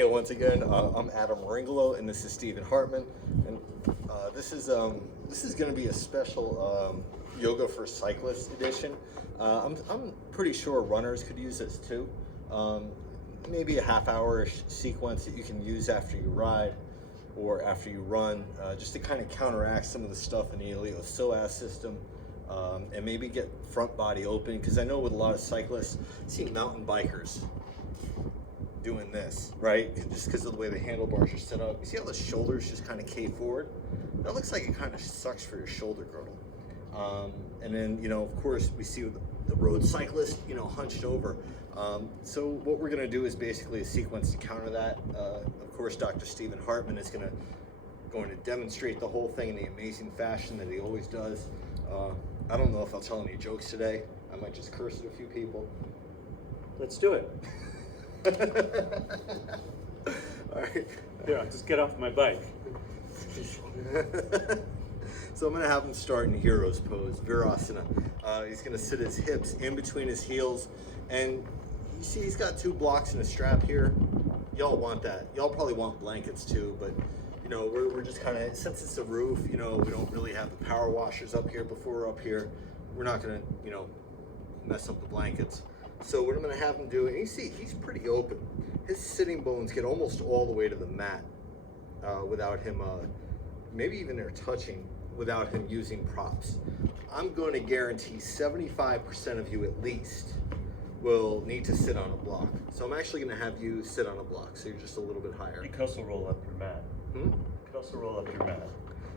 Hey, once again, I'm Adam Meringolo, and this is Stephen Hartman, and this is going to be a special yoga for cyclists edition. I'm pretty sure runners could use this too. Maybe a half-hour-ish sequence that you can use after you ride or after you run, just to kind of counteract some of the stuff in the iliopsoas system, and maybe get front body open. Because I know with a lot of cyclists, I see mountain bikers doing this, right? Just because of the way the handlebars are set up. You see how the shoulders just kind of cave forward? That looks like it kind of sucks for your shoulder girdle. And then, of course, we see the road cyclist, hunched over. So what we're going to do is basically a sequence to counter that. Of course, Dr. Stephen Hartman is going to demonstrate the whole thing in the amazing fashion that he always does. I don't know if I'll tell any jokes today. I might just curse at a few people. Let's do it. All right. Here, I'll just get off my bike. So I'm going to have him start in hero's pose, Virasana. He's going to sit his hips in between his heels, and you see he's got 2 blocks and a strap here. Y'all want that. Y'all probably want blankets too, but we're just kind of, since it's a roof, we don't really have the power washers up here before we're up here. We're not going to, mess up the blankets. So what I'm going to have him do, and you see he's pretty open. His sitting bones get almost all the way to the mat without him, maybe even they're touching without him using props. I'm going to guarantee 75% of you at least will need to sit on a block. So I'm actually going to have you sit on a block, so you're just a little bit higher. You could also roll up your mat. You could also roll up your mat.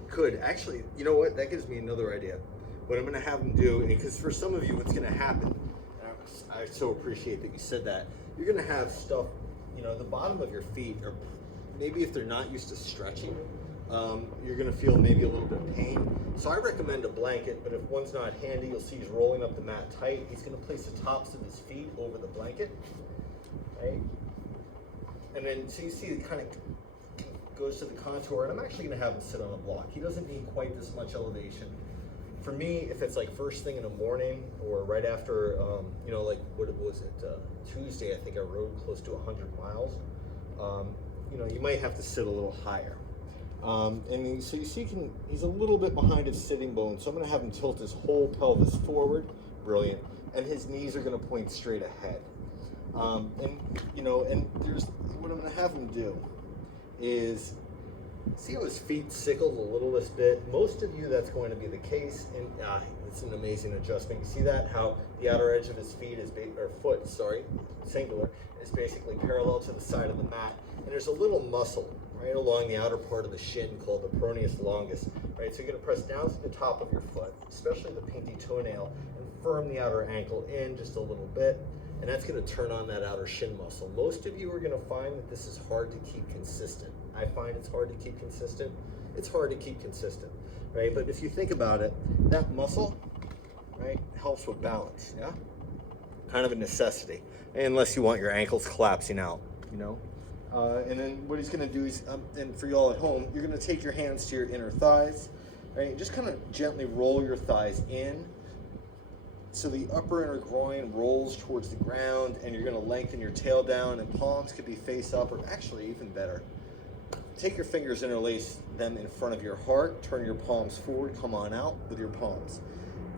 Could. Actually, you know what? That gives me another idea. What I'm going to have him do, because for some of you what's going to happen, I so appreciate that you said that, you're going to have stuff, the bottom of your feet, or maybe if they're not used to stretching, you're going to feel maybe a little bit of pain. So I recommend a blanket, but if one's not handy, you'll see he's rolling up the mat tight. He's going to place the tops of his feet over the blanket, right? And then, so you see it kind of goes to the contour, and I'm actually going to have him sit on a block. He doesn't need quite this much elevation. For me, if it's like first thing in the morning or right after, like what was it, Tuesday, I think I rode close to 100 miles, you might have to sit a little higher. And so you see he's a little bit behind his sitting bone, so I'm going to have him tilt his whole pelvis forward, brilliant, and his knees are going to point straight ahead. And there's, what I'm going to have him do is, see how his feet sickles a little this bit? Most of you, that's going to be the case, and it's an amazing adjustment. You see that? How the outer edge of his feet is, singular, is basically parallel to the side of the mat, and there's a little muscle right along the outer part of the shin called the peroneus longus, right? So you're going to press down to the top of your foot, especially the pinky toenail, and firm the outer ankle in just a little bit, and that's going to turn on that outer shin muscle. Most of you are going to find that this is hard to keep consistent. I find it's hard to keep consistent. It's hard to keep consistent, right? But if you think about it, that muscle, right, helps with balance, yeah? Kind of a necessity, unless you want your ankles collapsing out, And then what he's going to do is, and for y'all at home, you're going to take your hands to your inner thighs, right? And just kind of gently roll your thighs in, so the upper inner groin rolls towards the ground, and you're going to lengthen your tail down, and palms could be face up, or actually even better, take your fingers, interlace them in front of your heart, turn your palms forward, come on out with your palms.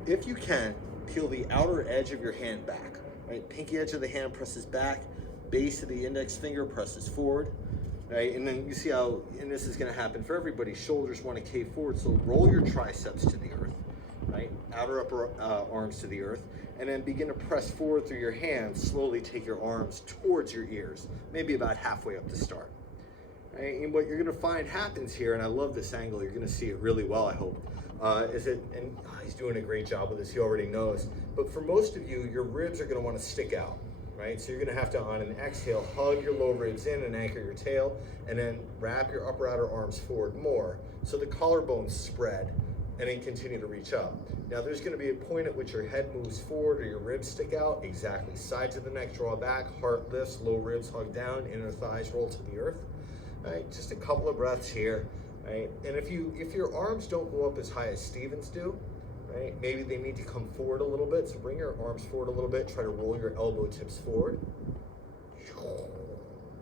If you can, peel the outer edge of your hand back, right? Pinky edge of the hand presses back, base of the index finger presses forward, right? And then you see how, and this is going to happen for everybody, shoulders want to cave forward, so roll your triceps to the earth, right? Outer upper arms to the earth, and then begin to press forward through your hands. Slowly take your arms towards your ears, maybe about halfway up to start. Right? And what you're going to find happens here, and I love this angle, you're going to see it really well, I hope, and he's doing a great job with this, he already knows, but for most of you, your ribs are going to want to stick out, right? So you're going to have to, on an exhale, hug your low ribs in and anchor your tail, and then wrap your upper outer arms forward more, so the collarbones spread, and then continue to reach up. Now there's going to be a point at which your head moves forward or your ribs stick out, exactly, sides of the neck draw back, heart lifts, low ribs hug down, inner thighs roll to the earth. Right, just a couple of breaths here, right? And if your arms don't go up as high as Stephen's do, right, maybe they need to come forward a little bit. So bring your arms forward a little bit. Try to roll your elbow tips forward.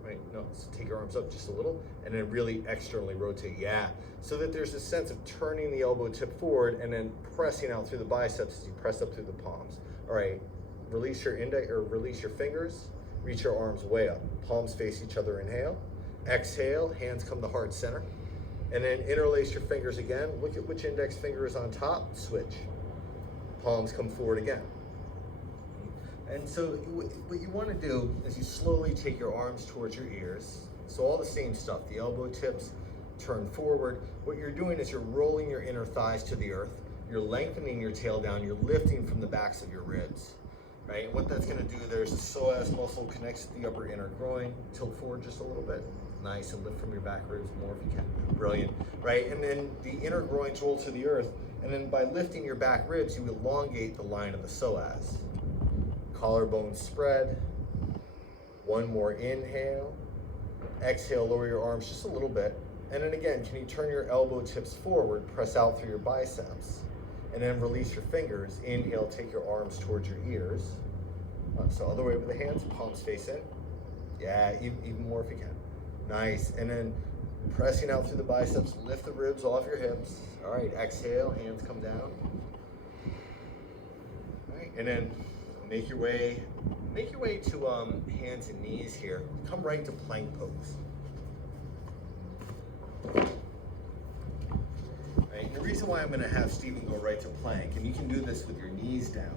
Right, right? No, so take your arms up just a little, and then really externally rotate, yeah. So that there's a sense of turning the elbow tip forward and then pressing out through the biceps as you press up through the palms. All right, release your index, or release your fingers, reach your arms way up. Palms face each other, inhale. Exhale, hands come to heart center. And then interlace your fingers again. Look at which index finger is on top, switch. Palms come forward again. And so what you want to do is you slowly take your arms towards your ears. So all the same stuff, the elbow tips turn forward. What you're doing is you're rolling your inner thighs to the earth. You're lengthening your tail down. You're lifting from the backs of your ribs, right? And what that's going to do, there's a psoas muscle connects to the upper inner groin. Tilt forward just a little bit. Nice, and lift from your back ribs more if you can. Brilliant, right? And then the inner groins roll to the earth. And then by lifting your back ribs, you elongate the line of the psoas. Collarbones spread. One more inhale. Exhale, lower your arms just a little bit. And then again, can you turn your elbow tips forward, press out through your biceps, and then release your fingers. Inhale, take your arms towards your ears. So other way with the hands, palms face in. Yeah, even more if you can. Nice, and then pressing out through the biceps, lift the ribs off your hips. All right, exhale, hands come down. All right, and then make your way to hands and knees here. Come right to plank pose. All right, and the reason why I'm gonna have Stephen go right to plank, and you can do this with your knees down,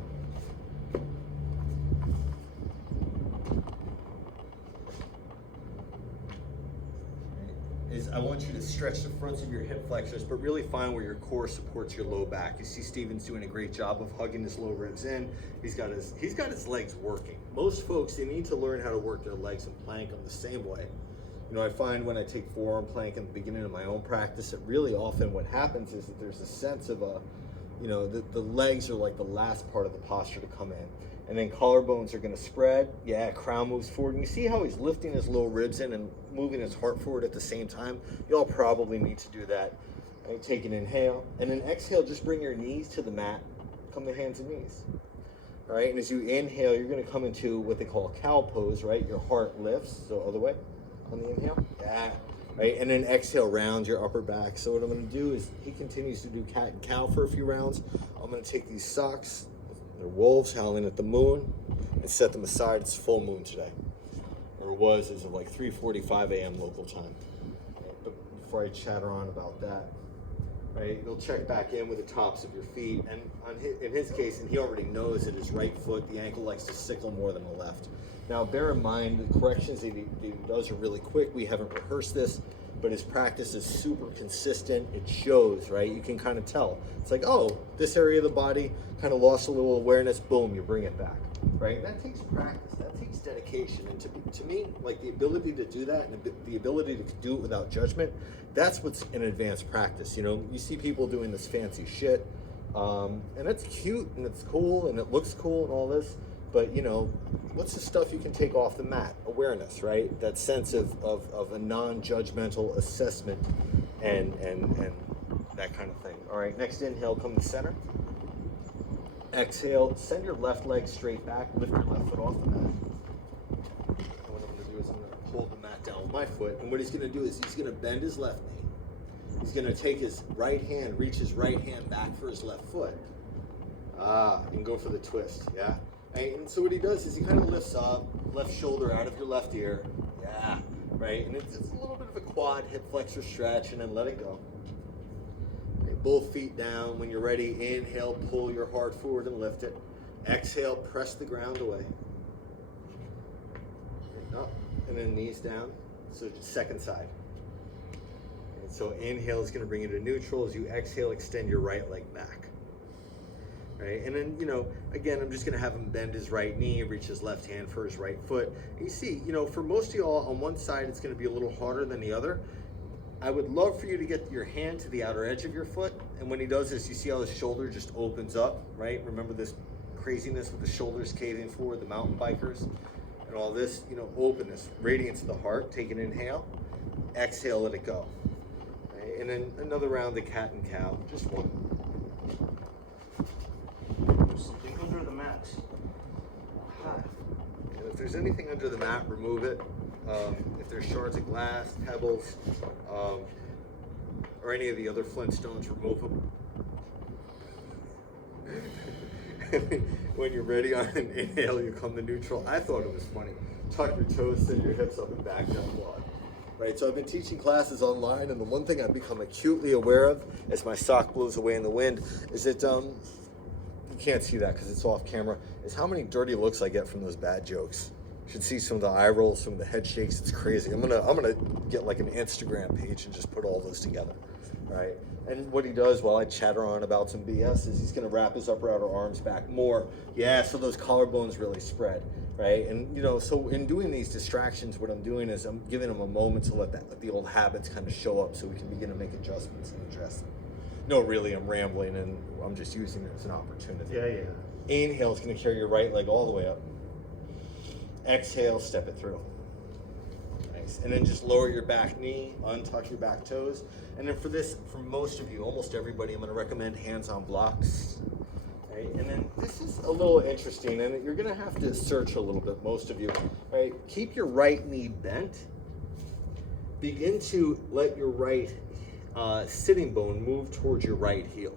is I want you to stretch the fronts of your hip flexors, but really find where your core supports your low back. You see Steven's doing a great job of hugging his low ribs in. He's got his legs working. Most folks, they need to learn how to work their legs and plank them the same way. You know, I find when I take forearm plank in the beginning of my own practice, that really often what happens is that there's a sense of the legs are like the last part of the posture to come in. And then collarbones are gonna spread. Yeah, crown moves forward. And you see how he's lifting his low ribs in and moving his heart forward at the same time? You all probably need to do that. Right, take an inhale. And then exhale, just bring your knees to the mat. Come to hands and knees. All right, and as you inhale, you're gonna come into what they call a cow pose, right? Your heart lifts, so other way on the inhale. Yeah, right, and then exhale, round your upper back. So what I'm gonna do is, he continues to do cat and cow for a few rounds. I'm gonna take these socks, they're wolves howling at the moon, and set them aside. It's full moon today, or it was as of like 3:45 a.m. local time. But before I chatter on about that, right, you'll check back in with the tops of your feet, and in his case, and he already knows that his right foot, the ankle likes to sickle more than the left. Now bear in mind, the corrections that he does are really quick. We haven't rehearsed this, but his practice is super consistent. It shows, right? You can kind of tell. It's like, oh, this area of the body kind of lost a little awareness, boom, you bring it back, right? That takes practice, that takes dedication. And to me, like the ability to do that and the ability to do it without judgment, that's what's an advanced practice. You know, you see people doing this fancy shit, and it's cute and it's cool and it looks cool and all this, but you know, what's the stuff you can take off the mat? Awareness, right? That sense of a non-judgmental assessment and that kind of thing. All right, next inhale, come to center. Exhale, send your left leg straight back, lift your left foot off the mat. And what I'm gonna do is I'm gonna hold the mat down with my foot, and what he's gonna do is he's gonna bend his left knee. He's gonna take his right hand, reach his right hand back for his left foot. And go for the twist, yeah? And so what he does is he kind of lifts up, left shoulder out of your left ear. Yeah, right? And it's a little bit of a quad hip flexor stretch, and then let it go. Right, both feet down. When you're ready, inhale, pull your heart forward and lift it. Exhale, press the ground away. And up, and then knees down. So second side. And so inhale is gonna bring you to neutral. As you exhale, extend your right leg back. Right, and then, you know, again, I'm just gonna have him bend his right knee, reach his left hand for his right foot. And you see, you know, for most of y'all, on one side, it's gonna be a little harder than the other. I would love for you to get your hand to the outer edge of your foot. And when he does this, you see how his shoulder just opens up, right? Remember this craziness with the shoulders caving forward, the mountain bikers, and all this, you know, openness, radiance of the heart. Take an inhale, exhale, let it go. Right? And then another round of cat and cow, just one. Something under the mat. And if there's anything under the mat, remove it. If there's shards of glass, pebbles, or any of the other Flintstones, remove them. When you're ready on an inhale, you come to neutral. I thought it was funny. Tuck your toes, send your hips up and back down quad. Right, so I've been teaching classes online, and the one thing I've become acutely aware of as my sock blows away in the wind is that, you can't see that because it's off camera, is how many dirty looks I get from those bad jokes. You should see some of the eye rolls, some of the head shakes. It's crazy. I'm gonna get like an Instagram page and just put all those together, right? And what he does while I chatter on about some BS is he's gonna wrap his upper outer arms back more. Yeah, so those collarbones really spread, right? And so in doing these distractions, what I'm doing is I'm giving him a moment to let the old habits kind of show up so we can begin to make adjustments and address them. No, really, I'm rambling and I'm just using it as an opportunity. Yeah. Inhale is gonna carry your right leg all the way up. Exhale, step it through. Nice. And then just lower your back knee, untuck your back toes. And then for most of you, almost everybody, I'm going to recommend hands on blocks. Right? And then this is a little interesting, and you're going to have to search a little bit, most of you. Right? Keep your right knee bent. Begin to let your right sitting bone move towards your right heel.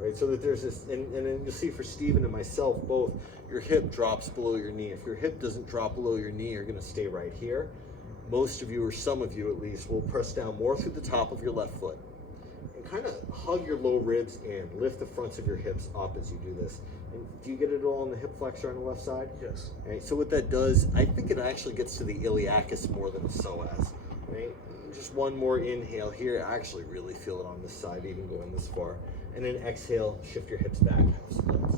Right, so that there's this, and then you'll see for Steven and myself both, your hip drops below your knee. If your hip doesn't drop below your knee, you're gonna stay right here. Most of you, or some of you at least, will press down more through the top of your left foot. And kind of hug your low ribs in, lift the fronts of your hips up as you do this. And do you get it all on the hip flexor on the left side? Yes. Right, so what that does, I think it actually gets to the iliacus more than the psoas. Right? Just one more inhale here. I actually really feel it on this side, even going this far. And then exhale, shift your hips back, half splits.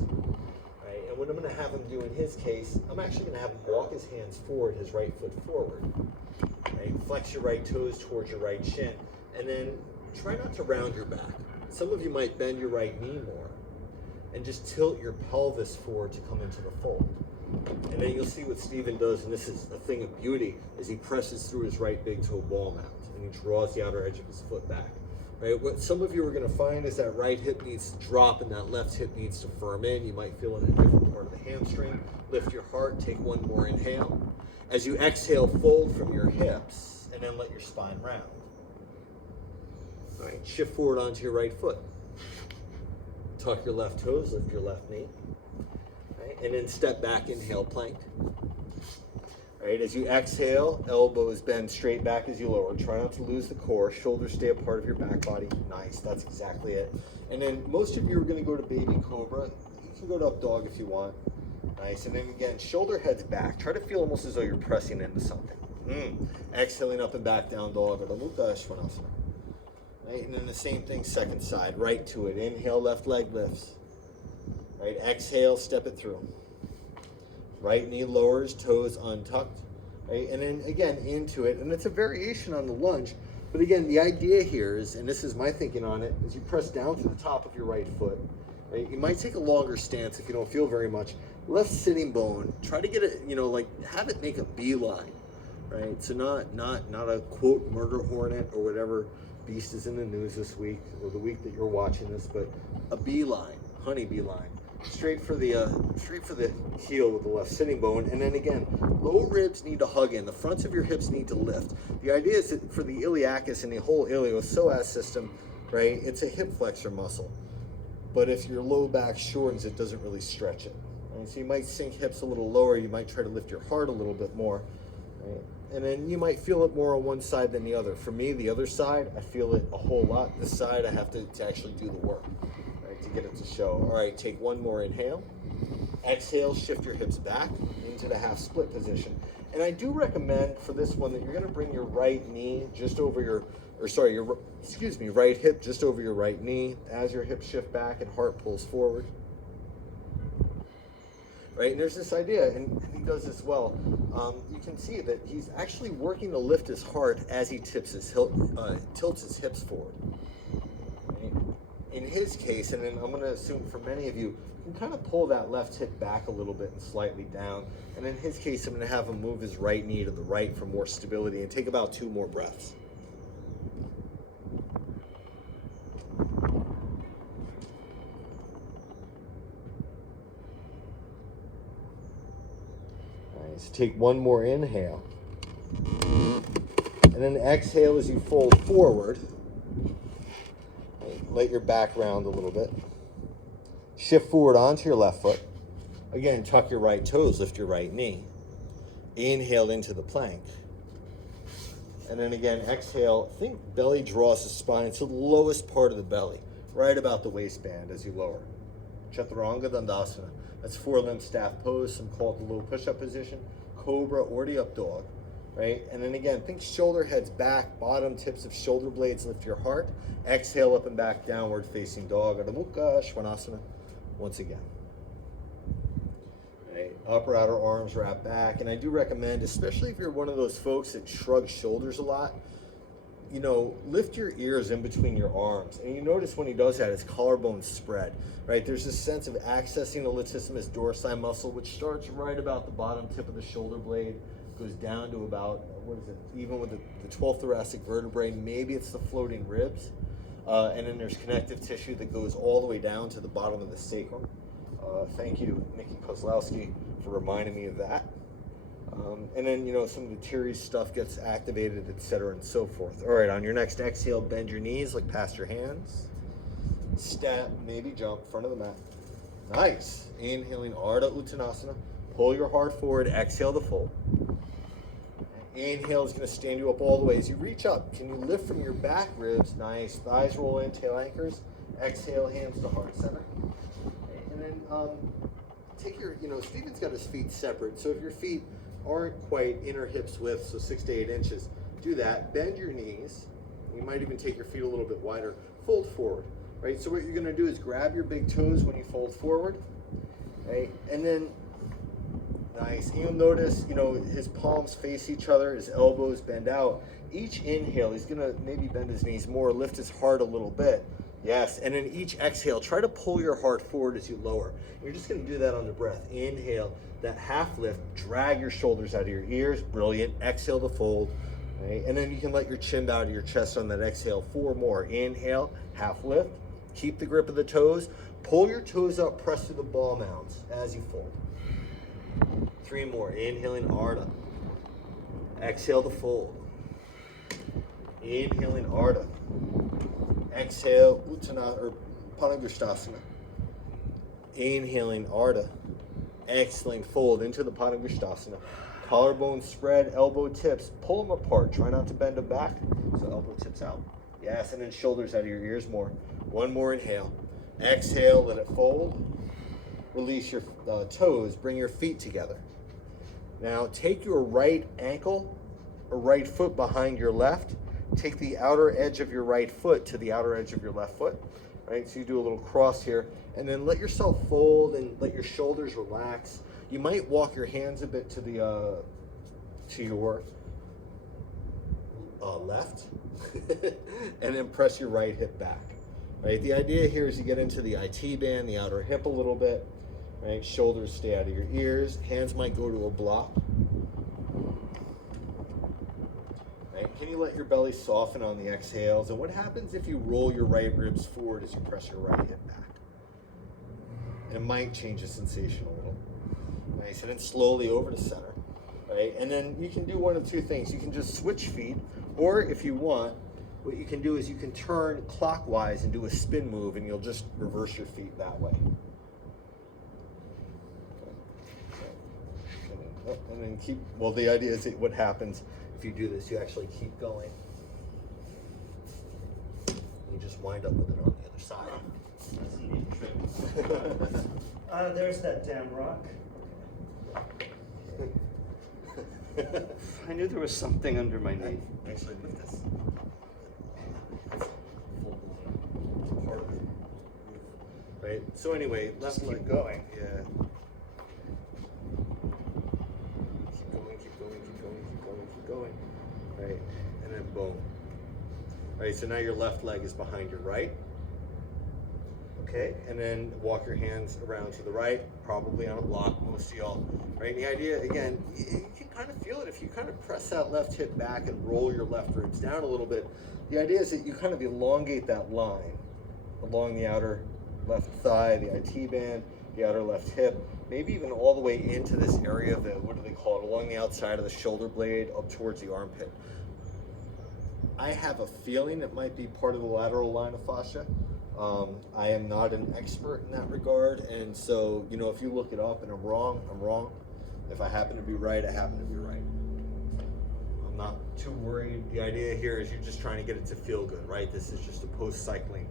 Right? And what I'm going to have him do in his case, I'm actually going to have him walk his hands forward, his right foot forward. Right? Flex your right toes towards your right shin. And then try not to round your back. Some of you might bend your right knee more and just tilt your pelvis forward to come into the fold. And then you'll see what Steven does, and this is a thing of beauty, is he presses through his right big toe ball mount and he draws the outer edge of his foot back. Right, what some of you are going to find is that right hip needs to drop and that left hip needs to firm in. You might feel it in a different part of the hamstring. Lift your heart, take one more inhale. As you exhale, fold from your hips and then let your spine round. All right, shift forward onto your right foot. Tuck your left toes, lift your left knee. Right, and then step back, inhale, plank. Right, as you exhale, elbows bend straight back as you lower. Try not to lose the core. Shoulders stay a part of your back body. Nice, that's exactly it. And then most of you are going to go to baby cobra. You can go to up dog if you want. Nice, and then again, shoulder heads back. Try to feel almost as though you're pressing into something. Exhaling up and back down dog, or the Mukha Svanasana. Right, and then the same thing, second side, right to it. Inhale, left leg lifts. Right, exhale, step it through. Right knee lowers, toes untucked, right? And then again, into it. And it's a variation on the lunge. But again, the idea here is, and this is my thinking on it, is you press down to the top of your right foot, right? You might take a longer stance if you don't feel very much. Left sitting bone, try to get it, like have it make a beeline, right? So not a quote murder hornet or whatever beast is in the news this week or the week that you're watching this, but a beeline, honey beeline. Straight for the heel with the left sitting bone, and then again, low ribs need to hug in. The fronts of your hips need to lift. The idea is that for the iliacus and the whole iliopsoas system, right, it's a hip flexor muscle. But if your low back shortens, it doesn't really stretch it. Right? So you might sink hips a little lower. You might try to lift your heart a little bit more. Right? And then you might feel it more on one side than the other. For me, the other side, I feel it a whole lot. This side, I have to actually do the work. To get it to show. All right, take one more inhale. Exhale, shift your hips back into the half split position. And I do recommend for this one that you're going to bring your right knee just over your right hip just over your right knee as your hips shift back and heart pulls forward. Right, and there's this idea, and he does this well. You can see that he's actually working to lift his heart as he tilts his hips forward. Right? In his case, and then I'm going to assume for many of you, you can kind of pull that left hip back a little bit and slightly down. And in his case, I'm going to have him move his right knee to the right for more stability and take about 2 more breaths. Nice. Take one more inhale. And then exhale as you fold forward. Let your back round a little bit. Shift forward onto your left foot. Again, tuck your right toes, lift your right knee. Inhale into the plank. And then again, exhale. Think belly draws the spine to the lowest part of the belly, right about the waistband as you lower. Chaturanga Dandasana. That's four-limb staff pose. Some call it the low push-up position. Cobra or the up dog. Right? And then again, think shoulder heads back, bottom tips of shoulder blades lift your heart. Exhale up and back, downward facing dog. Adho Mukha Svanasana. Once again. Right. Upper outer arms wrap back. And I do recommend, especially if you're one of those folks that shrugs shoulders a lot, you know, lift your ears in between your arms. And you notice when he does that, his collarbones spread, right? There's this sense of accessing the latissimus dorsi muscle, which starts right about the bottom tip of the shoulder blade, goes down to about, what is it, even with the 12th thoracic vertebrae, maybe it's the floating ribs. And then there's connective tissue that goes all the way down to the bottom of the sacrum. Thank you, Nikki Kozlowski, for reminding me of that. And then, you know, some of the Terry's stuff gets activated, etc., and so forth. All right, on your next exhale, bend your knees, like past your hands. Step, maybe jump, front of the mat. Nice. Inhaling, Ardha Uttanasana. Pull your heart forward, exhale to fold. Inhale is going to stand you up all the way. As you reach up, can you lift from your back ribs? Nice. Thighs roll in, tail anchors. Exhale, hands to heart center. And then take your, you know, Stephen's got his feet separate. So if your feet aren't quite inner hips width, so 6 to 8 inches, do that. Bend your knees. You might even take your feet a little bit wider. Fold forward, right? So what you're going to do is grab your big toes when you fold forward, right? And then, nice. And you'll notice, you know, his palms face each other, his elbows bend out. Each inhale, he's going to maybe bend his knees more, lift his heart a little bit. Yes, and then each exhale, try to pull your heart forward as you lower. You're just going to do that on the breath. Inhale, that half lift, drag your shoulders out of your ears. Brilliant. Exhale to fold. Right? And then you can let your chin bow to your chest on that exhale. 4 more. Inhale, half lift. Keep the grip of the toes. Pull your toes up, press through the ball mounds as you fold. 3 more. Inhaling, Ardha. Exhale to fold. Inhaling, Ardha. Exhale, Uttanasana or Panagrishtasana. Inhaling, Ardha. Exhaling, fold into the Panagrishtasana. Collarbones spread, elbow tips. Pull them apart. Try not to bend them back. So elbow tips out. Yes, and then shoulders out of your ears more. 1 more inhale. Exhale, let it fold. Release your toes. Bring your feet together. Now take your right ankle or right foot behind your left. Take the outer edge of your right foot to the outer edge of your left foot, right? So you do a little cross here, and then let yourself fold and let your shoulders relax. You might walk your hands a bit to the to your left, and then press your right hip back, right? The idea here is you get into the IT band, the outer hip a little bit, right? Shoulders stay out of your ears. Hands might go to a block. Can you let your belly soften on the exhales? And what happens if you roll your right ribs forward as you press your right hip back? It might change the sensation a little. Nice. And then slowly over to center. Right? And then you can do one of 2 things. You can just switch feet, or if you want, what you can do is you can turn clockwise and do a spin move, and you'll just reverse your feet that way. And then keep, well, the idea is that what happens if you do this, you actually keep going. You just wind up with it on the other side. That's a neat trick. There's that damn rock. I knew there was something under my knee. Actually, lift this. Right. So anyway, left Just leg keep going. Yeah. Keep going. Right. And then boom. Right. So now your left leg is behind your right. Okay. And then walk your hands around to the right, probably on a block, most of y'all. Right. And the idea, again, you can kind of feel it if you kind of press that left hip back and roll your left ribs down a little bit. The idea is that you kind of elongate that line along the outer left thigh, the IT band, the outer left hip, maybe even all the way into this area of the, what do they call it, along the outside of the shoulder blade up towards the armpit. I have a feeling it might be part of the lateral line of fascia. I am not an expert in that regard, and so, you know, if you look it up and I'm wrong, I'm wrong. If I happen to be right, I happen to be right. I'm not too worried. The idea here is you're just trying to get it to feel good, right? This is just a post-cycling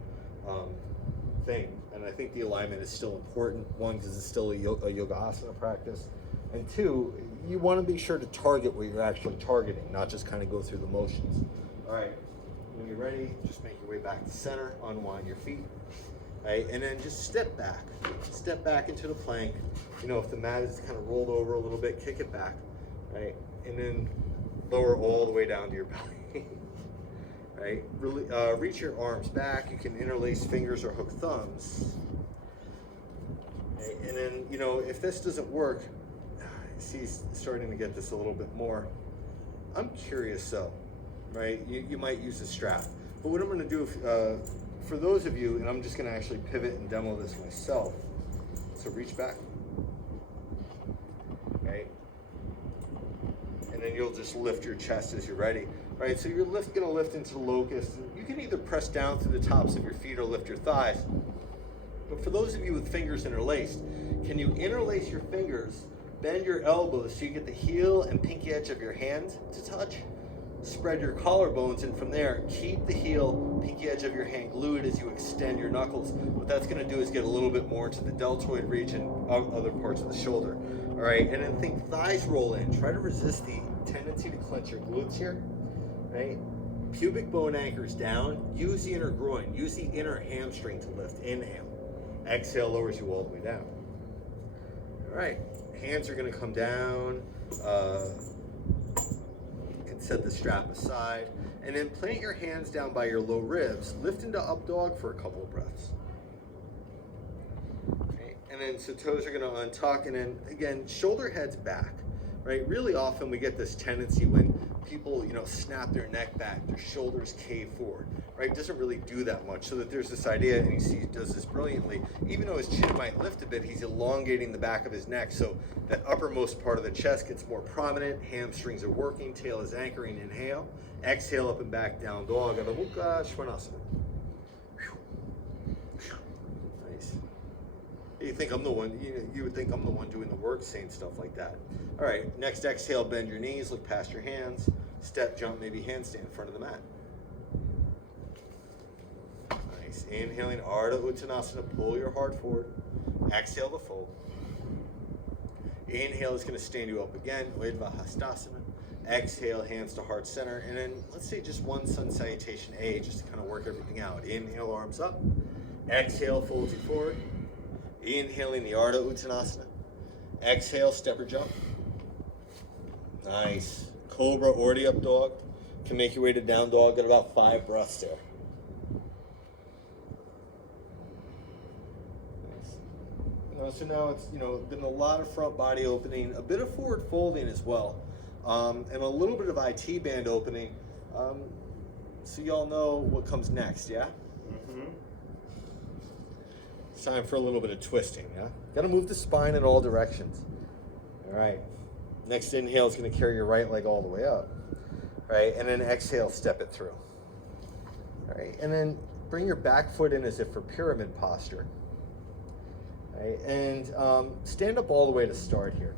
thing, and I think the alignment is still important. One, because it's still a yoga asana practice, and two, you want to be sure to target what you're actually targeting, not just kind of go through the motions. All right, when you're ready, just make your way back to center, unwind your feet, right, and then just step back into the plank. You know, if the mat is kind of rolled over a little bit, kick it back, right, and then lower all the way down to your belly. Right, really reach your arms back. You can interlace fingers or hook thumbs. Okay. And then, you know, if this doesn't work, see, he's starting to get this a little bit more. I'm curious though, right? You might use a strap. But what I'm going to do, for those of you, and I'm just going to actually pivot and demo this myself. So reach back, right? And then you'll just lift your chest as you're ready. Right, so you're going to lift into the locust. You can either press down through the tops of your feet or lift your thighs. But for those of you with fingers interlaced, can you interlace your fingers, bend your elbows so you get the heel and pinky edge of your hand to touch? Spread your collarbones, and from there, keep the heel, pinky edge of your hand glued as you extend your knuckles. What that's going to do is get a little bit more into the deltoid region of other parts of the shoulder. All right, and then think thighs roll in. Try to resist the tendency to clench your glutes here. Right? Pubic bone anchors down. Use the inner groin. Use the inner hamstring to lift. Inhale. Exhale lowers you all the way down. All right. Hands are going to come down. You can set the strap aside. And then plant your hands down by your low ribs. Lift into up dog for a couple of breaths. Okay. And then so toes are going to untuck. And then again, shoulder heads back. Right? Really often we get this tendency when people, you know, snap their neck back, their shoulders cave forward, right? It doesn't really do that much, so that there's this idea, and you see he does this brilliantly. Even though his chin might lift a bit, he's elongating the back of his neck, so that uppermost part of the chest gets more prominent, hamstrings are working, tail is anchoring. Inhale, exhale up and back, down dog, Adho Mukha Svanasana. Nice. You think I'm the one, you would think I'm the one doing the work saying stuff like that. All right, next exhale, bend your knees, look past your hands, step, jump, maybe handstand in front of the mat. Nice. Inhaling, Ardha Uttanasana, pull your heart forward. Exhale to fold. Inhale is going to stand you up again, Udva Hastasana. Exhale, hands to heart center, and then let's say just one sun salutation A, just to kind of work everything out. Inhale, arms up. Exhale, folds you forward. Inhaling the Ardha Uttanasana. Exhale, step or jump. Nice. Cobra or the up dog. Can make your way to down dog at about 5 breaths there. Nice. You know, so now it's, you know, been a lot of front body opening, a bit of forward folding as well, and a little bit of IT band opening. So y'all know what comes next, yeah? It's time for a little bit of twisting, yeah? Gotta move the spine in all directions. All right. Next inhale is going to carry your right leg all the way up. All right, and then exhale, step it through. All right, and then bring your back foot in as if for pyramid posture. All right, and stand up all the way to start here.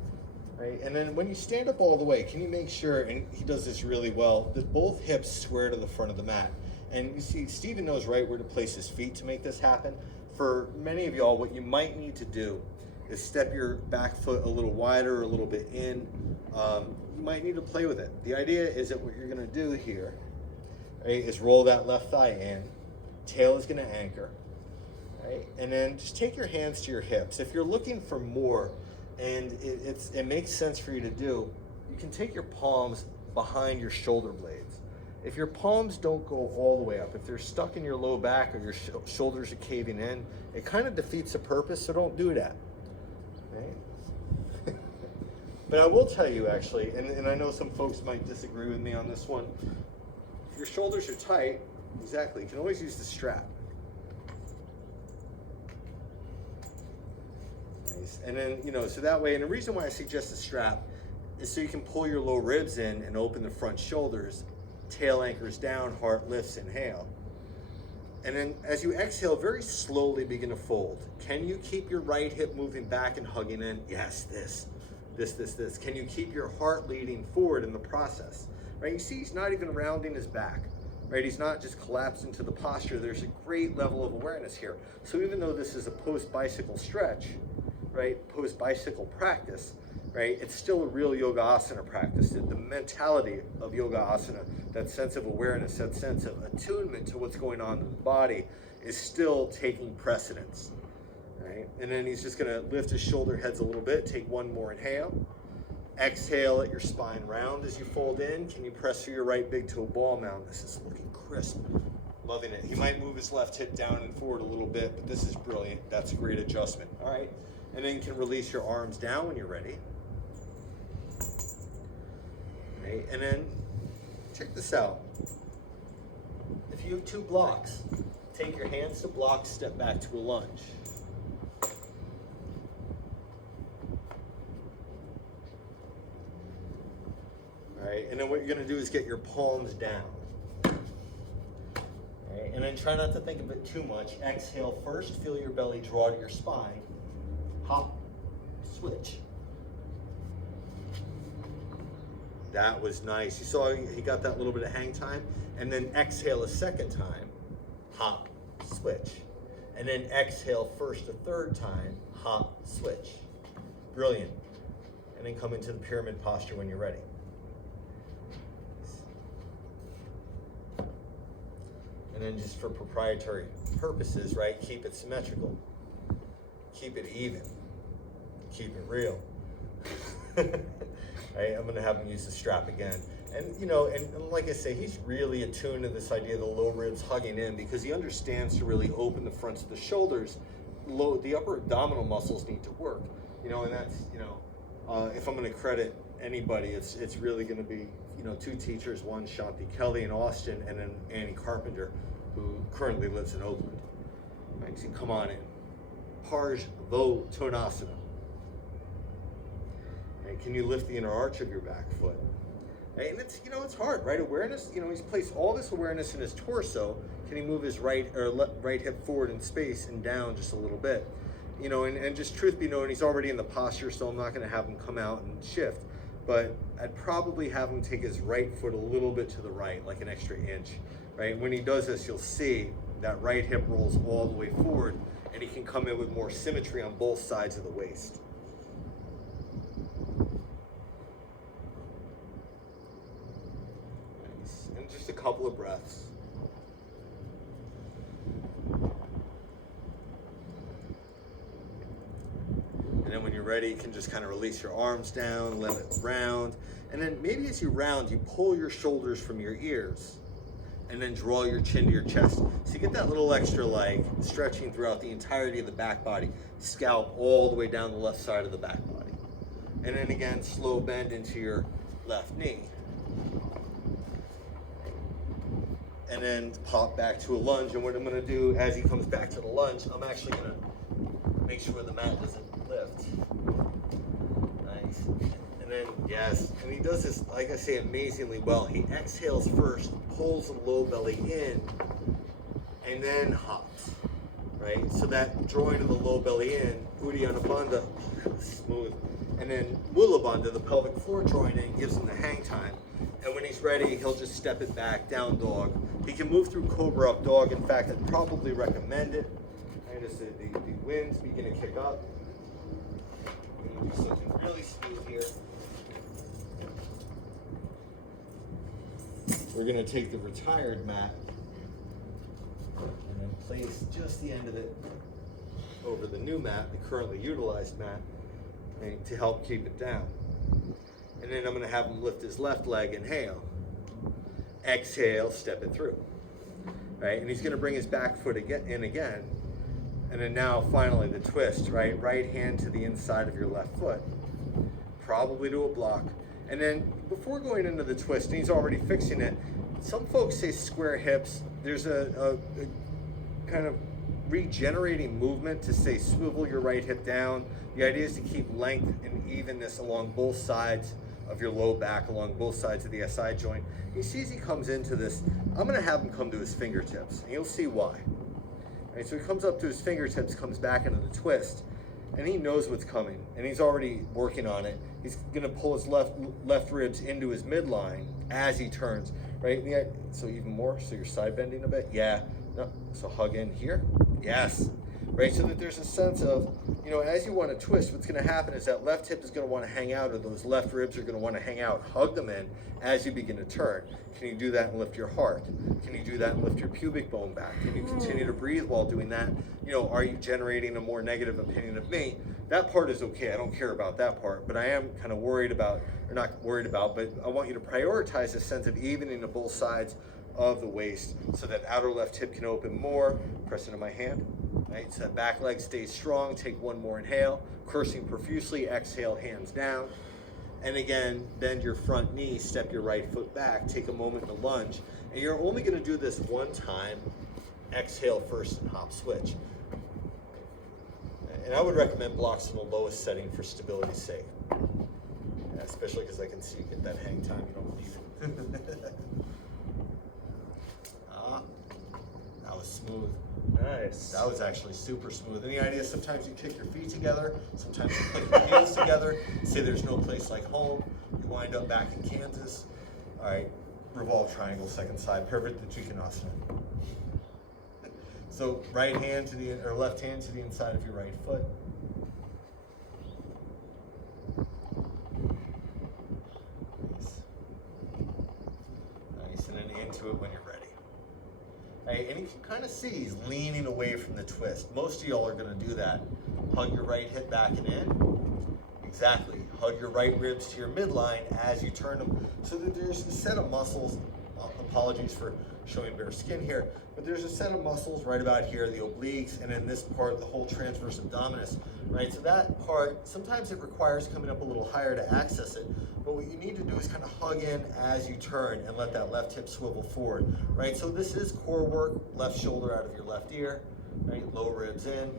Right, and then when you stand up all the way, can you make sure, and he does this really well, that both hips square to the front of the mat. And you see, Stephen knows right where to place his feet to make this happen. For many of y'all, what you might need to do is step your back foot a little wider, a little bit in. You might need to play with it. The idea is that what you're gonna do here, right, is roll that left thigh in, tail is gonna anchor, right? And then just take your hands to your hips. If you're looking for more, and it makes sense for you to do, you can take your palms behind your shoulder blades. If your palms don't go all the way up, if they're stuck in your low back or your shoulders are caving in, it kind of defeats the purpose, so don't do that. Right? But I will tell you actually, and I know some folks might disagree with me on this one, if your shoulders are tight, exactly, you can always use the strap. Nice. And then, you know, so that way, and the reason why I suggest the strap is so you can pull your low ribs in and open the front shoulders, tail anchors down, heart lifts, inhale. And then as you exhale, very slowly begin to fold. Can you keep your right hip moving back and hugging in? Yes, this. Can you keep your heart leading forward in the process? Right, you see he's not even rounding his back. Right, he's not just collapsed into the posture. There's a great level of awareness here. So even though this is a post-bicycle stretch, right, post-bicycle practice, right, it's still a real yoga asana practice. The mentality of yoga asana, that sense of awareness, that sense of attunement to what's going on in the body is still taking precedence. Right? And then he's just gonna lift his shoulder heads a little bit, take one more inhale. Exhale, let your spine round as you fold in. Can you press through your right big toe ball mound? This is looking crisp. Loving it. He might move his left hip down and forward a little bit, but this is brilliant. That's a great adjustment. All right. And then you can release your arms down when you're ready. Right. And then check this out. If you have 2 blocks, take your hands to blocks, step back to a lunge. Right, and then what you're going to do is get your palms down. Right, and then try not to think of it too much. Exhale first, feel your belly draw to your spine. Hop, switch. That was nice. You saw he got that little bit of hang time. And then exhale a second time, hop, switch. And then exhale first a third time, hop, switch. Brilliant. And then come into the pyramid posture when you're ready. And then just for proprietary purposes, right, keep it symmetrical. Keep it even. Keep it real. Right, I'm gonna have him use the strap again. And you know, and like I say, he's really attuned to this idea of the low ribs hugging in because he understands to really open the fronts of the shoulders. The upper abdominal muscles need to work. You know, and that's, you know, if I'm gonna credit anybody, it's really gonna be, you know, 2 teachers, one Shanti Kelly in Austin, and then Annie Carpenter, who currently lives in Oakland. Right, so come on in. Parsvottanasana. Right, can you lift the inner arch of your back foot? Right, and it's, you know, it's hard, right? Awareness, you know, he's placed all this awareness in his torso. Can he move his right hip forward in space and down just a little bit? You know, and just truth be known, he's already in the posture, so I'm not gonna have him come out and shift. But I'd probably have him take his right foot a little bit to the right, like an extra inch, right? When he does this, you'll see that right hip rolls all the way forward, and he can come in with more symmetry on both sides of the waist. Nice. And just a couple of breaths. And then when you're ready, you can just kind of release your arms down, let it round. And then maybe as you round, you pull your shoulders from your ears and then draw your chin to your chest. So you get that little extra like stretching throughout the entirety of the back body, scalp all the way down the left side of the back body. And then again, slow bend into your left knee. And then pop back to a lunge. And what I'm gonna do as he comes back to the lunge, I'm actually gonna make sure the mat doesn't lift. Nice. And then, yes, and he does this, like I say, amazingly well. He exhales first, pulls the low belly in, and then hops, right? So that drawing of the low belly in, Uddiyana Bandha, smooth. And then Mula Bandha, the pelvic floor drawing in, gives him the hang time. And when he's ready, he'll just step it back, down dog. He can move through cobra up dog. In fact, I'd probably recommend it. And as the winds begin to kick up, we're going to do something really smooth here. We're going to take the retired mat and then place just the end of it over the new mat, the currently utilized mat, right, to help keep it down. And then I'm going to have him lift his left leg, inhale. Exhale, step it through. Right? And he's going to bring his back foot in again. And then now, finally, the twist, right? Right hand to the inside of your left foot. Probably to a block. And then, before going into the twist, and he's already fixing it, some folks say square hips. There's a kind of regenerating movement to say swivel your right hip down. The idea is to keep length and evenness along both sides of your low back along both sides of the SI joint. He sees he comes into this, I'm gonna have him come to his fingertips, and you'll see why. Right, so he comes up to his fingertips, comes back into the twist, and he knows what's coming, and he's already working on it. He's gonna pull his left ribs into his midline as he turns, right? So even more, so you're side bending a bit, yeah. No, so hug in here, yes. Right, so that there's a sense of, as you want to twist, what's going to happen is that left hip is going to want to hang out, or those left ribs are going to want to hang out. Hug them in as you begin to turn. Can you do that and lift your heart? Can you do that and lift your pubic bone back? Can you continue to breathe while doing that? Are you generating a more negative opinion of me? That part is okay. I don't care about that part, but I am kind of worried about, or not worried about, but I want you to prioritize a sense of evening to both sides of the waist so that outer left hip can open more. Press into my hand. Right, so that back leg stays strong. Take one more inhale, cursing profusely, exhale, hands down. And again, bend your front knee, step your right foot back, take a moment to lunge. And you're only gonna do this one time. Exhale first and hop switch. And I would recommend blocks in the lowest setting for stability's sake. Yeah, especially because I can see you get that hang time, you don't need it. That was smooth. Nice. That was actually super smooth. Any idea? Sometimes you kick your feet together, sometimes you click your heels together. Say there's no place like home. You wind up back in Kansas. All right, revolve triangle, second side, Parvattanasana. So right hand to the, or left hand to the inside of your right foot. Nice. Nice, and then into it when you're ready. Right, and you can kind of see he's leaning away from the twist. Most of y'all are going to do that. Hug your right hip back and in. Exactly. Hug your right ribs to your midline as you turn them. So that there's a set of muscles. Apologies for showing bare skin here, but there's a set of muscles right about here, the obliques, and in this part, the whole transverse abdominis. Right, so that part, sometimes it requires coming up a little higher to access it, but what you need to do is kind of hug in as you turn and let that left hip swivel forward. Right, so this is core work, left shoulder out of your left ear, right, low ribs in.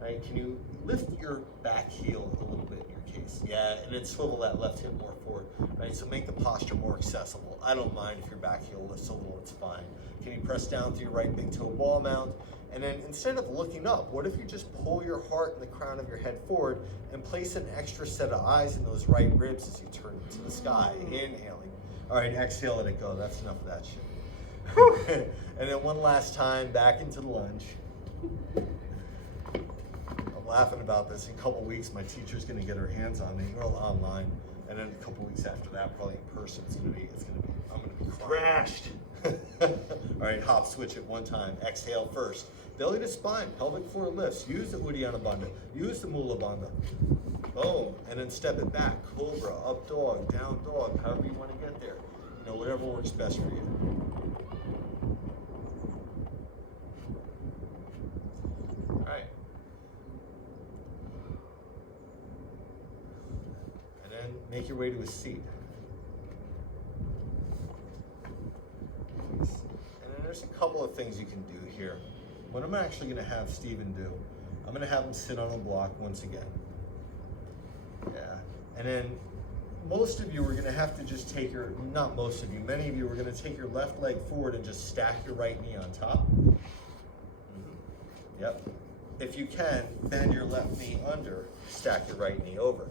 Right, can you lift your back heel a little bit in your case? Yeah, and then swivel that left hip more forward. Right, so make the posture more accessible. I don't mind if your back heel lifts a little, it's fine. Can you press down through your right big toe ball mount? And then instead of looking up, what if you just pull your heart and the crown of your head forward and place an extra set of eyes in those right ribs as you turn into the sky, inhaling. All right, exhale, let it go. That's enough of that shit. And then one last time, back into the lunge. I'm laughing about this. In a couple weeks, my teacher's gonna get her hands on me, well, online. And then a couple weeks after that, probably in person, I'm gonna be crashed. All right, hop switch it one time. Exhale first. Belly to spine, pelvic floor lifts. Use the Uddiyana Bandha. Use the Mula Bandha. Boom. And then step it back. Cobra, up dog, down dog, however you want to get there. Whatever works best for you. All right. And then make your way to a seat. And then there's a couple of things you can do here. What I'm actually going to have Steven do, I'm going to have him sit on a block once again. Yeah. And then most of you are going to have to just take your, not most of you, many of you are going to take your left leg forward and just stack your right knee on top. Yep. If you can, bend your left knee under, stack your right knee over.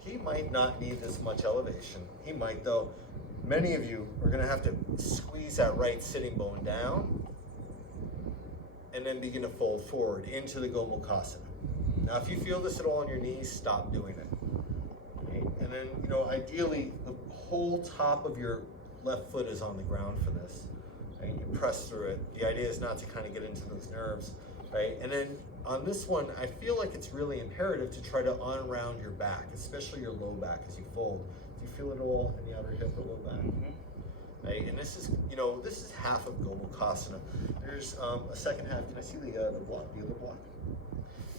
He might not need this much elevation. He might though. Many of you are going to have to squeeze that right sitting bone down and then begin to fold forward into the Gomukhasana. Now, if you feel this at all on your knees, stop doing it. Okay? And then, ideally, the whole top of your left foot is on the ground for this. And you press through it. The idea is not to kind of get into those nerves, right? And then on this one, I feel like it's really imperative to try to unround your back, especially your low back as you fold. Do you feel it all in the outer hip or low back? Mm-hmm. Right, and this is, this is half of Gomukhasana. There's a second half. Can I see the block, the other block?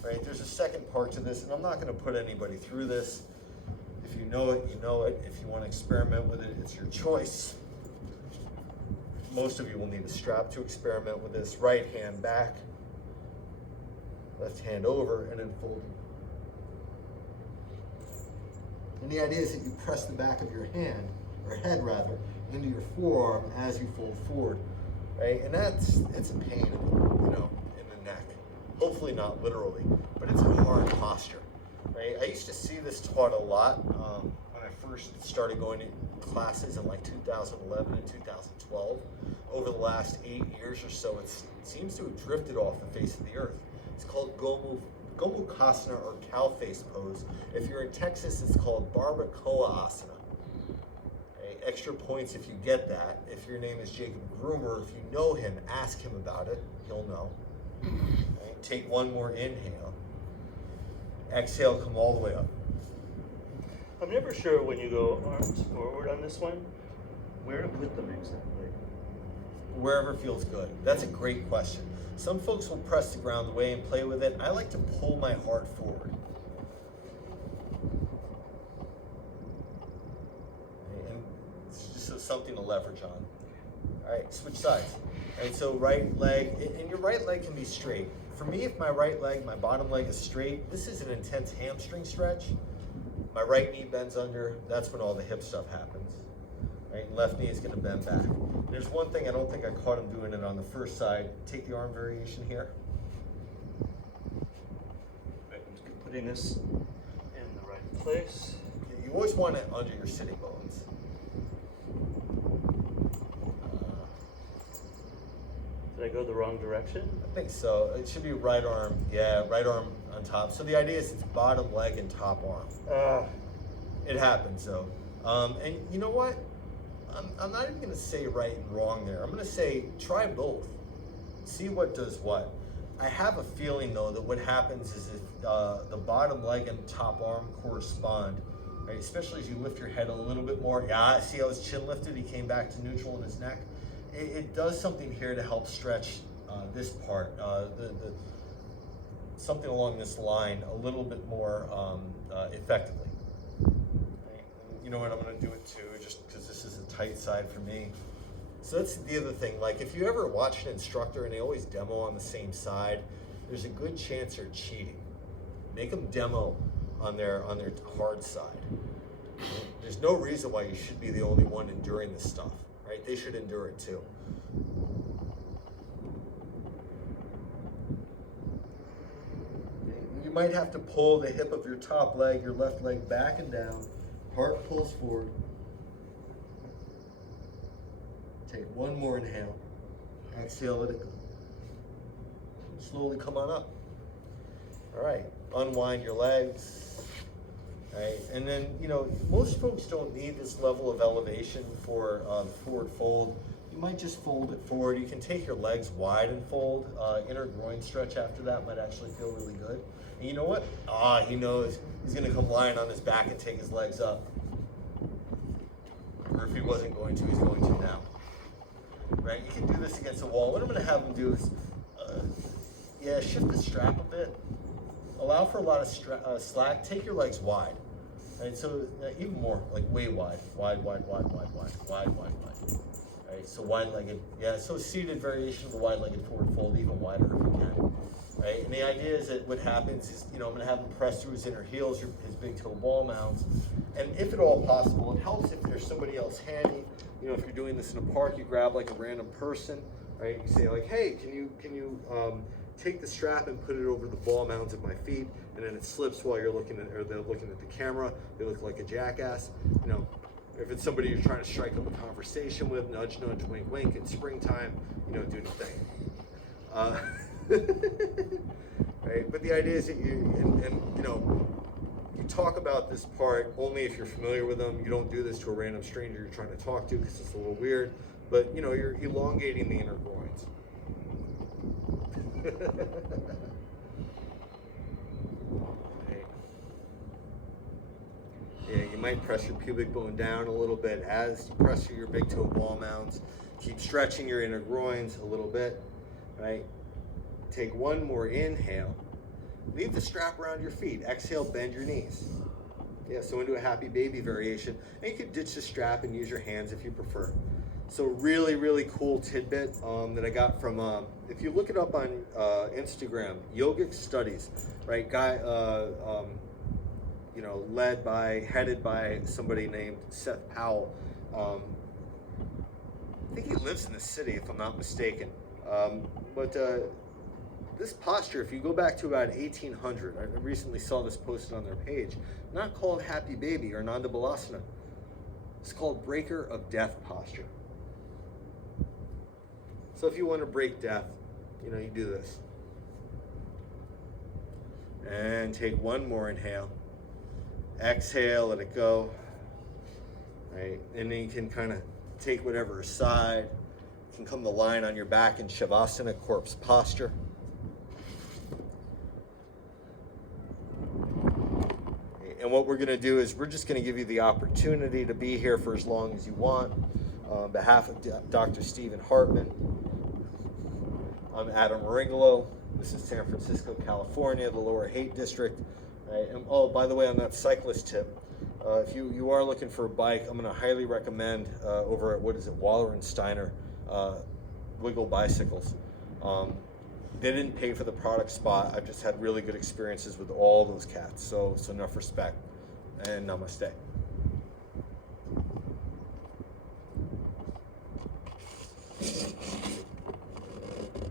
Right, there's a second part to this, and I'm not going to put anybody through this. If you know it, you know it. If you want to experiment with it, it's your choice. Most of you will need a strap to experiment with this. Right hand back, left hand over, and then fold. And the idea is that you press the back of your hand, or head rather, into your forearm as you fold forward, right? And it's a pain, in the neck. Hopefully not literally, but it's a hard posture, right? I used to see this taught a lot when I first started going to classes in like 2011 and 2012. Over the last 8 years or so, it seems to have drifted off the face of the earth. It's called Gomukhasana or cow face pose. If you're in Texas, it's called Barbacoa asana. Okay, extra points if you get that. If your name is Jacob Groomer, if you know him, ask him about it. He'll know. Okay, take one more inhale. Exhale, come all the way up. I'm never sure when you go arms forward on this one, where to put them exactly. Wherever feels good. That's a great question. Some folks will press the ground away and play with it. I like to pull my heart forward. And it's just something to leverage on. All right, switch sides. All right, so right leg, and your right leg can be straight. For me, if my right leg, my bottom leg is straight, this is an intense hamstring stretch. My right knee bends under, that's when all the hip stuff happens. Right, left knee is gonna bend back. There's one thing I don't think I caught him doing it on the first side. Take the arm variation here. Right, I'm just putting this in the right place. You always want it under your sitting bones. Did I go the wrong direction? I think so. It should be right arm. Yeah, right arm on top. So the idea is it's bottom leg and top arm. It happens though. And you know what? I'm not even gonna say right and wrong there. I'm gonna say try both. See what does what. I have a feeling though that what happens is if the bottom leg and top arm correspond, right? Especially as you lift your head a little bit more. Yeah, see how his chin lifted? He came back to neutral in his neck. It does something here to help stretch this part, something along this line a little bit more effectively. You know what, I'm gonna do it too, just because this is a tight side for me. So that's the other thing, like if you ever watch an instructor and they always demo on the same side, there's a good chance they're cheating. Make them demo on their hard side. There's no reason why you should be the only one enduring this stuff, right? They should endure it too. You might have to pull the hip of your top leg, your left leg back and down. Heart pulls forward. Take one more inhale. Exhale, let it go. Slowly come on up. All right, unwind your legs. All right, and then, most folks don't need this level of elevation for the forward fold. You might just fold it forward. You can take your legs wide and fold. Inner groin stretch after that might actually feel really good. And you know what? He knows he's gonna come lying on his back and take his legs up. Or if he wasn't going to, he's going to now. Right, you can do this against the wall. What I'm gonna have him do is, shift the strap a bit. Allow for a lot of slack. Take your legs wide. Right, so even more, like way wide. Wide. Right, so wide-legged, so seated variation of the wide-legged forward fold, even wider if you can. Right, and the idea is that what happens is, I'm gonna have him press through his inner heels, his big toe ball mounds, and if at all possible, it helps if there's somebody else handy. If you're doing this in a park, you grab like a random person, right? You say like, hey, can you take the strap and put it over the ball mounds of my feet, and then it slips while they're looking at the camera. They look like a jackass. If it's somebody you're trying to strike up a conversation with, nudge, nudge, wink, wink. It's springtime, do the thing. Right? But the idea is that you talk about this part only if you're familiar with them. You don't do this to a random stranger you're trying to talk to because it's a little weird. But you're elongating the inner groins. Yeah, you might press your pubic bone down a little bit as you press through your big toe ball mounds. Keep stretching your inner groins a little bit, right? Take one more inhale. Leave the strap around your feet. Exhale, bend your knees. Yeah, so into a happy baby variation. And you can ditch the strap and use your hands if you prefer. So really, really cool tidbit that I got from, if you look it up on Instagram, Yogic Studies, right? headed by somebody named Seth Powell. I think he lives in the city, if I'm not mistaken. But this posture, if you go back to about 1800, I recently saw this posted on their page, not called Happy Baby or Nanda Balasana. It's called Breaker of Death posture. So if you want to break death, you do this. And take one more inhale. Exhale, let it go. Right? And then you can kind of take whatever aside. You can come to line on your back in Shavasana, corpse posture. And what we're going to do is we're just going to give you the opportunity to be here for as long as you want. On behalf of Dr. Stephen Hartman, I'm Adam Meringolo. This is San Francisco, California, the Lower Haight District. Right? And, oh, by the way, on that cyclist tip, if you are looking for a bike, I'm going to highly recommend over at, Waller and Steiner, Wiggle Bicycles. They didn't pay for the product spot. I've just had really good experiences with all those cats. So enough respect, and namaste.